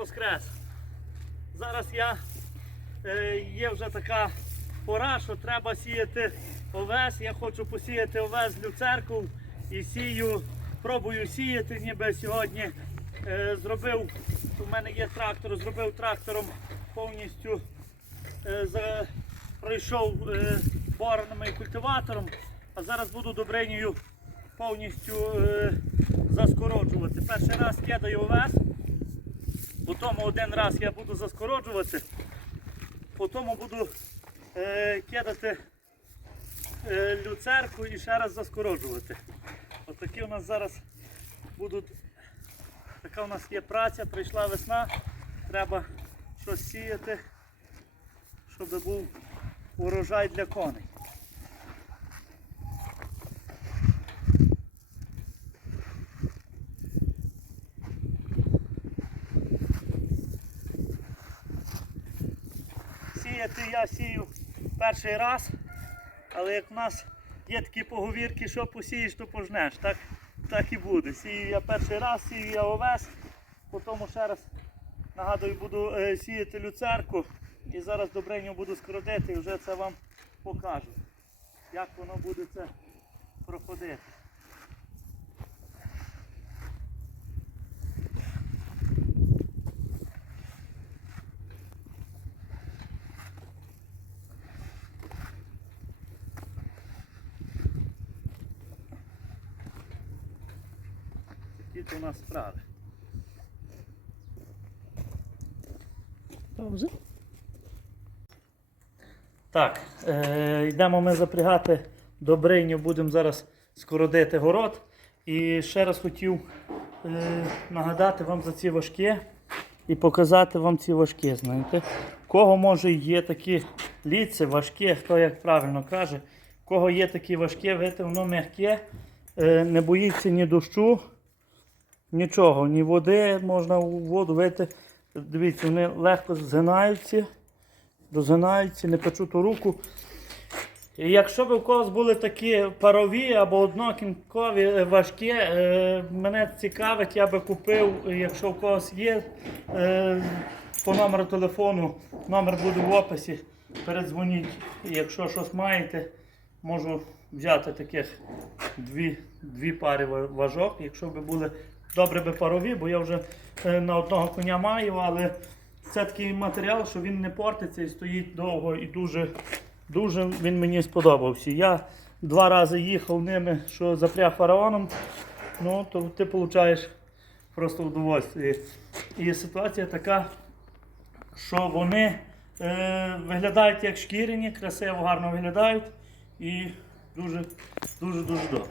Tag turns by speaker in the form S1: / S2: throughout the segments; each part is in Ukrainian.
S1: Воскрес! Зараз я е, є вже така пора, що треба сіяти овес. Я хочу посіяти овес в люцерку і сію, пробую сіяти, ніби сьогодні е, зробив. У мене є трактор, зробив трактором повністю е, за, пройшов е, боронами і культиватором, а зараз буду добринею повністю е, заскороджувати. Перший раз кидаю овес, потім один раз я буду заскороджувати, потім буду е, кидати е, люцерку і ще раз заскороджувати. Отакі у нас зараз будуть. Така у нас є праця, прийшла весна, треба щось сіяти, щоб був урожай для коней. Сіяти я сію перший раз, але як в нас є такі поговірки, що посієш, то пожнеш. Так, так і буде. Сію я перший раз, сію я овес, потім ще раз нагадую, буду е, сіяти люцерку і зараз добриню буду скоротити і вже це вам покажу, як воно буде це проходити. Такі то у нас справи.
S2: Пауза.
S1: Так, е, йдемо ми запрягати добриню, будемо зараз скородити город. І ще раз хотів е, нагадати вам за ці важкі і показати вам ці важкі. Знаєте, кого може є такі ліці, важкі, хто як правильно каже, в кого є такі важкі, видите, воно м'яке, е, не боїться ні дощу, нічого, ні води, можна у воду вийти. Дивіться, вони легко згинаються розгинаються, не печуть у руку. І якщо б у когось були такі парові або однокінкові е, важкі, е, мене цікавить, я би купив, якщо у когось є е, по номеру телефону, номер буде в описі, передзвоніть. Якщо щось маєте, можу взяти таких дві, дві пари важок, якщо б були добре би парові, бо я вже е, на одного коня маю, але це такий матеріал, що він не портиться і стоїть довго і дуже, дуже він мені сподобався. Я два рази їхав ними, що запряг фараоном, ну то ти отримуєш просто удовольствие. І ситуація така, що вони е, виглядають як шкіряні, красиво, гарно виглядають і дуже, дуже, дуже добре.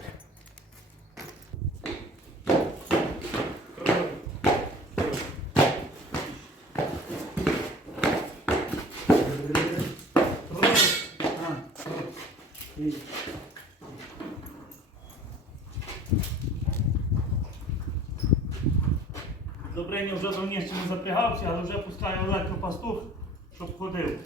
S1: Добриня вже запрягався, але вже пускаю електропастух, щоб ходив.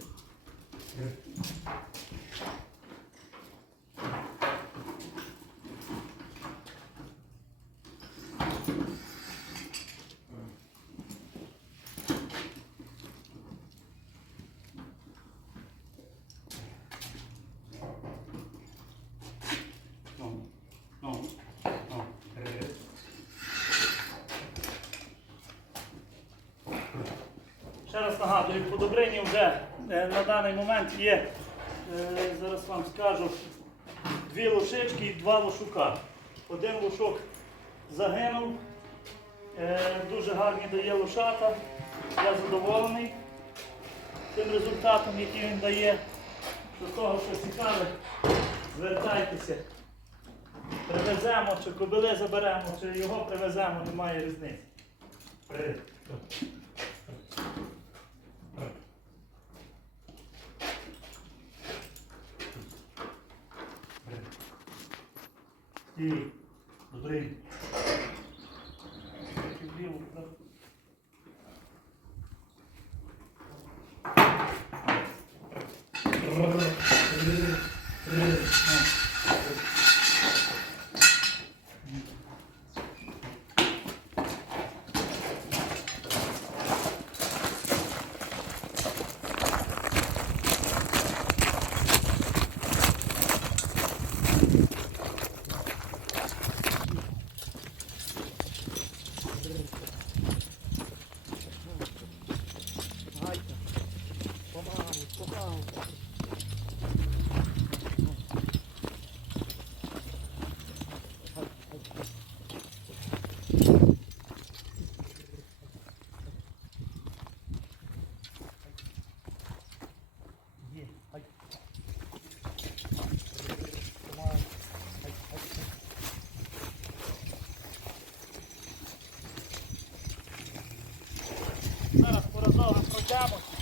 S1: Ну, ну, ну. Ще раз нагадую, по Добрині вже е, на даний момент є, е, зараз вам скажу, дві лошички і два лошука. Один лошок загинув, е, дуже гарні дає лошата. Я задоволений тим результатом, який він дає. До того, що цікаве, звертайтеся. Привеземо, чи кобили заберемо, чи його привеземо, немає різниці. І добрий. Thank вправо. established.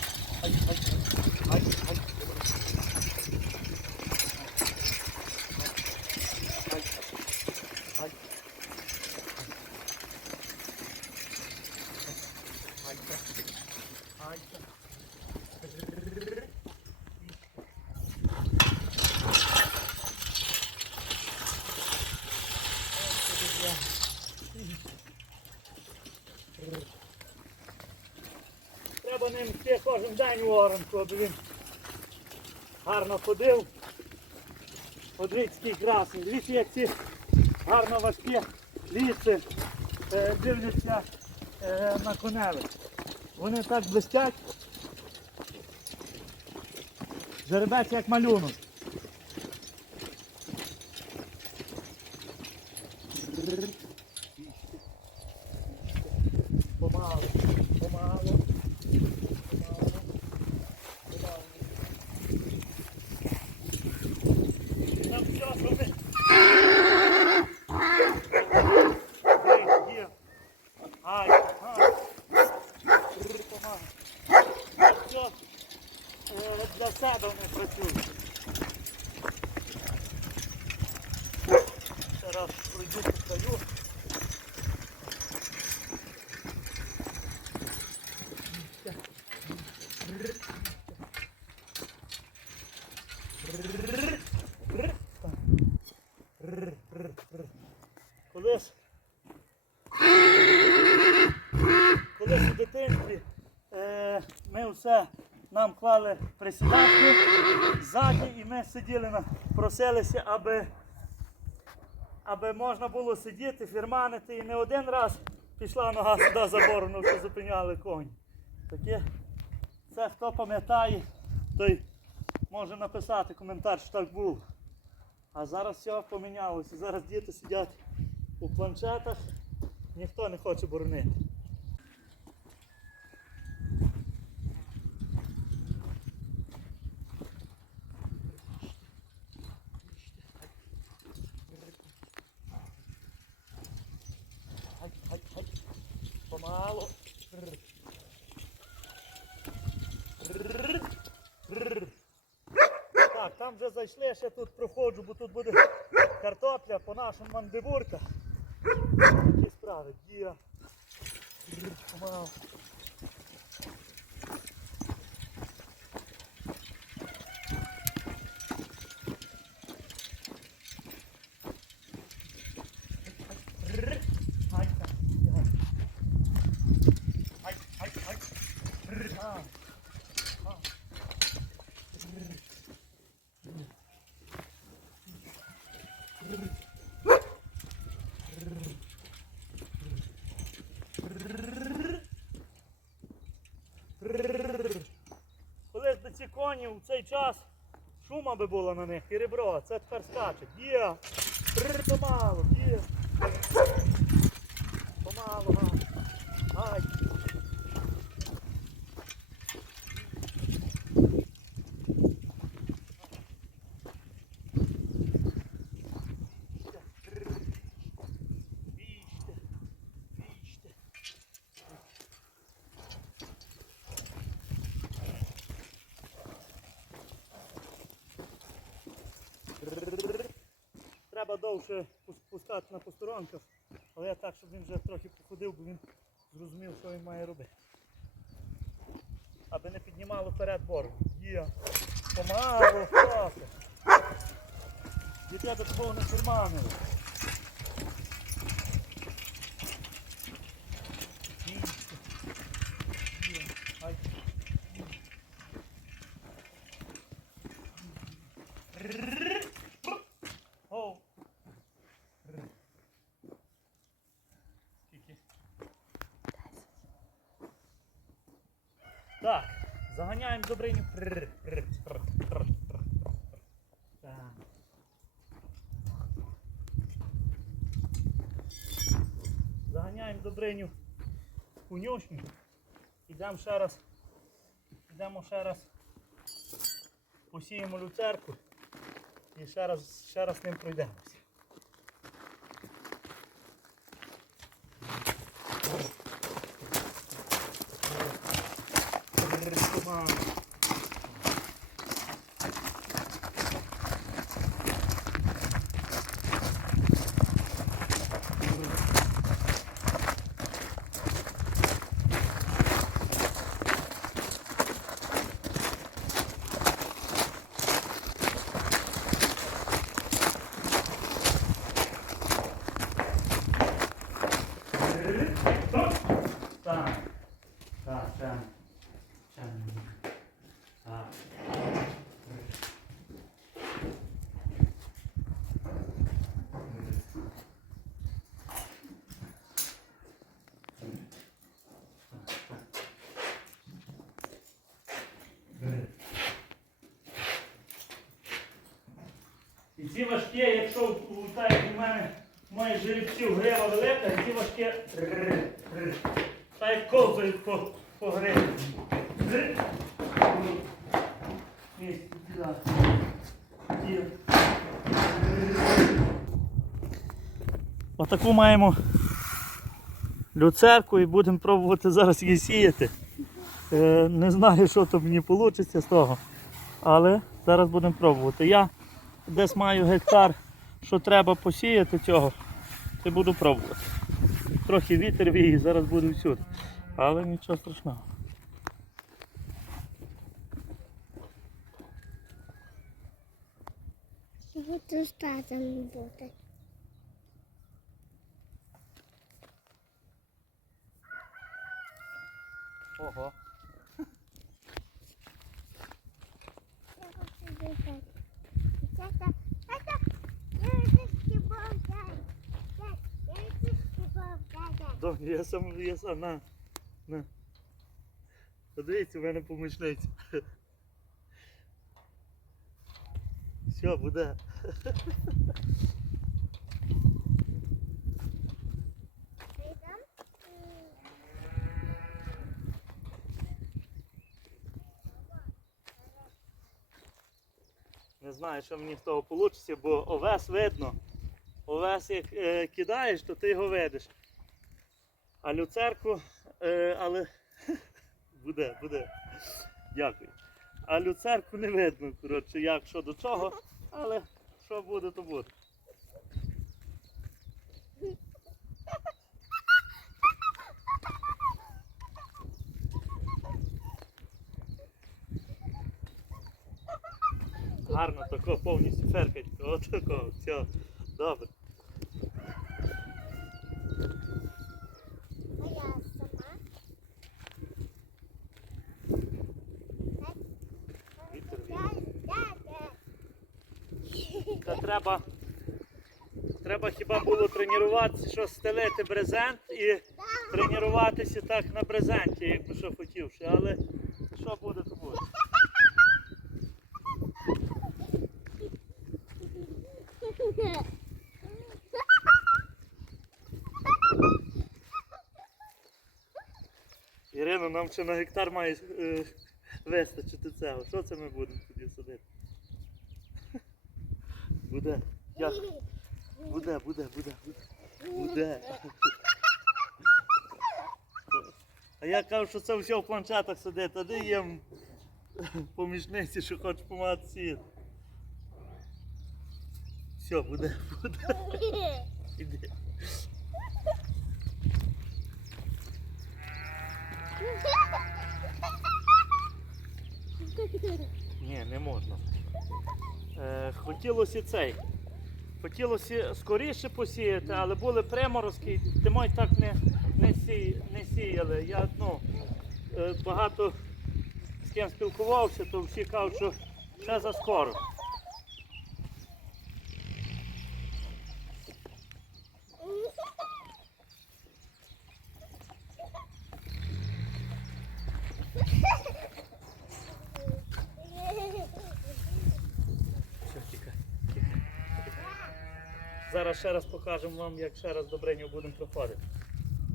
S1: Йти кожен день у оранку, аби він гарно ходив. Одрицький красний. Дивіться, як ці гарно важкі ліси е, дивляться е, на коневих. Вони так блистять. Жеребець як малюнок. Помалу, помалу. Помалу. Помалу. Там все, що ми... Ей, є. Ай, ай. Бррр, помалу. Все, е, для себе вони працюють. Ще раз пройду, стою. Колись, колись у дитинстві е, ми все нам клали присідачки ззаді і ми сиділи на, просилися, аби, аби можна було сидіти, фірманити. І не один раз пішла нога сюди за борону, що зупиняли конь. Таке, це хто пам'ятає, той може написати коментар, що так було. А зараз все помінялося. Зараз діти сидять у планшетах, ніхто не хоче боронити. Помалу. Так, там вже зайшли, ще тут проходжу, бо тут буде картопля по нашим мандибуркам. Такі справи. Дія. Рр, Помалу. Рр. Ай, так, ай. Ай, ай, ай. Рр, а. А. Рр. Колись би ці коні в цей час шума би було на них і ребро, це тепер скаче. Є! Помалу, є! Помалу, га. Треба довше пускати на посторонках, але я так, щоб він вже трохи походив, бо він зрозумів, що він має робити. Аби не піднімало вперед борг. Є. Помалу, хлопці. Дітей до такого не фірманили. Ай. Заганяємо Добриню. Заганяємо Добриню в конюшню. Ідемо ще раз. Ідемо ще раз. Посіємо люцерку і ще раз, ще раз ним пройдемося. І ці важкі, якщо так як мене моїх жеребців грива велика, ці важкі так як ковзають по, по гриві. Отаку маємо люцерку і будемо пробувати зараз її сіяти. Е, не знаю, що то мені вийде з того. Але зараз будемо пробувати. Я десь маю гектар, що треба посіяти цього, і буду пробувати. Трохи вітер віє, зараз буде всюди. Але нічого страшного.
S2: Буду з татом бути.
S1: Ого.
S2: Я хочу бігати. Тата, тата, я хочу бігати. Тата, я
S1: Донь, я сам, я сам, на. на. Подивіться, в мене помічниця. Все, буде. Не знаю, що мені з того вийде, бо овес видно. Овес як е, кидаєш, то ти його видиш. А люцерку, е, але буде, буде. Дякую. А люцерку не видно, коротше, як що до чого, але що буде, то буде. Гарно тако повністю феркать. От такого, все, добре.
S2: А я сама.
S1: Вітер
S2: Тата, тата.
S1: Та треба, треба хіба було тренуватися, що стелити брезент і тренуватися так на брезенті, якби що хотівши, але що буде, то буде. Ірино, нам ще на гектар має е, вистачити цього. Що це ми будемо тоді садити? Буде. Як? Буде, буде, буде, буде. А я кажу, що це все в планшетах сидить, де їм помічниці, що хочуть помагати сіяти. Все, буде, буде. Іди. Ні, не можна. Е, хотілося цей. Хотілося скоріше посіяти, але були приморозки, димой так не, не, сі, не сіяли. Я ну, е, багато з ким спілкувався, то всі кажуть, що ще за Зараз ще раз покажемо вам, як ще раз добре будемо проходити.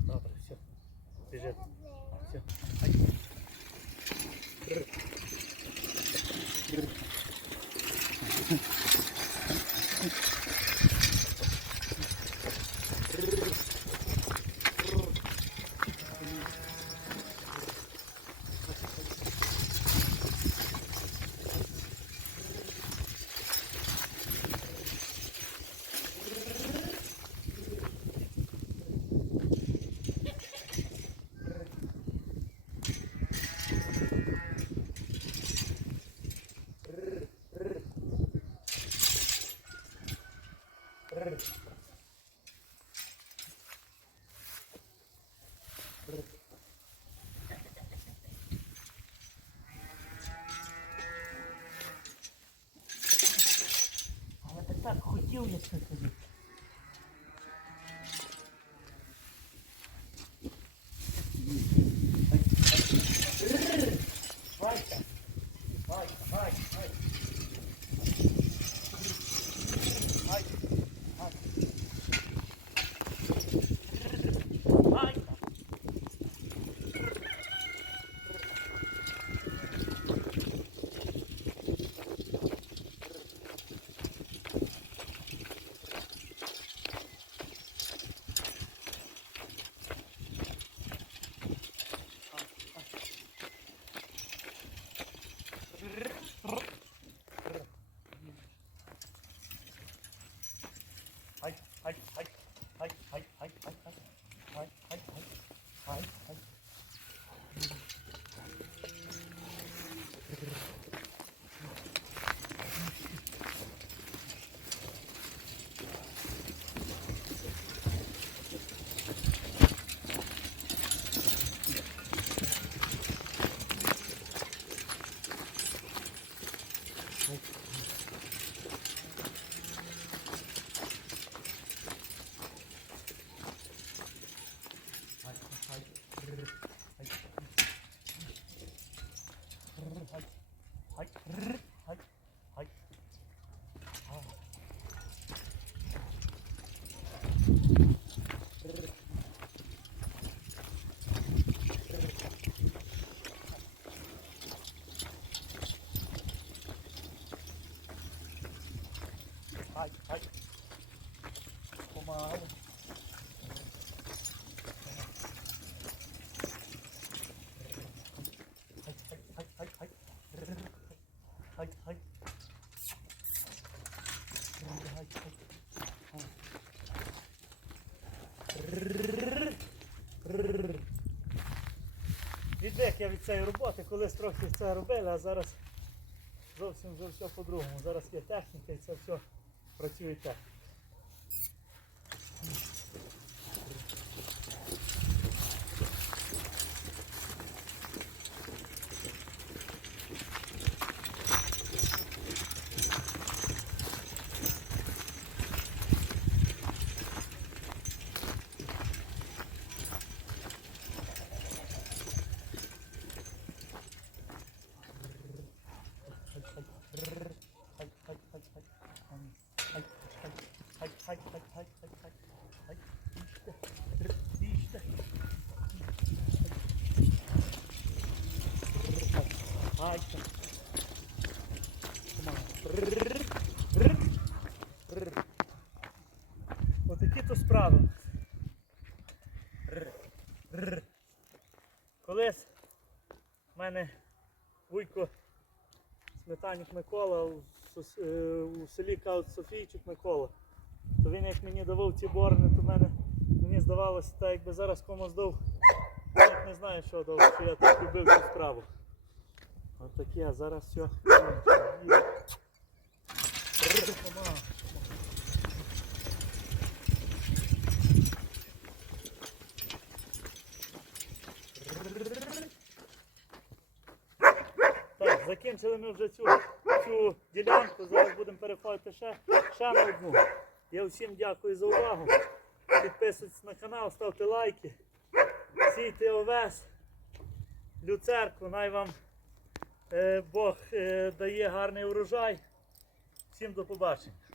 S1: Добре, все. Біжи. Юлічка тобі. Відвик я від цієї роботи, колись трохи це робили, а зараз зовсім вже все по-другому. Зараз є техніка і це все працює так. Мене вуйко Сметанік Микола у, е, селі кажуть Софійчик Микола. То він як мені давав ці борни, то мене, мені здавалося, так якби зараз комусь дав, навіть не знаю, що дав, що я так любив цю справу. От таке, а зараз все. Так, закінчили ми вже цю, цю ділянку. Зараз будемо переходити ще, ще на одну. Я всім дякую за увагу. Підписуйтесь на канал, ставте лайки, сійте овес, люцерку, най вам е, Бог е, дає гарний урожай. Всім до побачення.